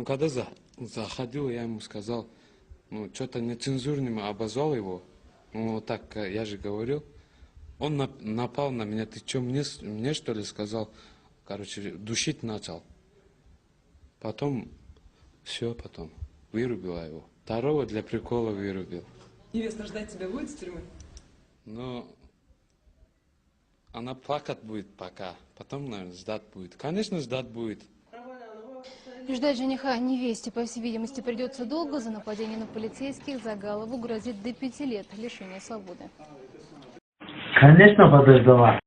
Ну, когда заходил, я ему сказал, ну, что-то нецензурным обозвал его. Ну, вот так, я же говорил. Он напал на меня, ты что, мне что ли сказал? Короче, душить начал. Потом, все, потом, вырубила его. Второго для прикола вырубил. Невеста ждать тебя будет из тюрьмы? Но она плакать будет пока, потом, наверное, ждать будет. Конечно, ждать будет. Ждать жениха невесте, по всей видимости, придется долго. За нападение на полицейских Загалову грозит до 5 лет лишения свободы. Конечно, подождала.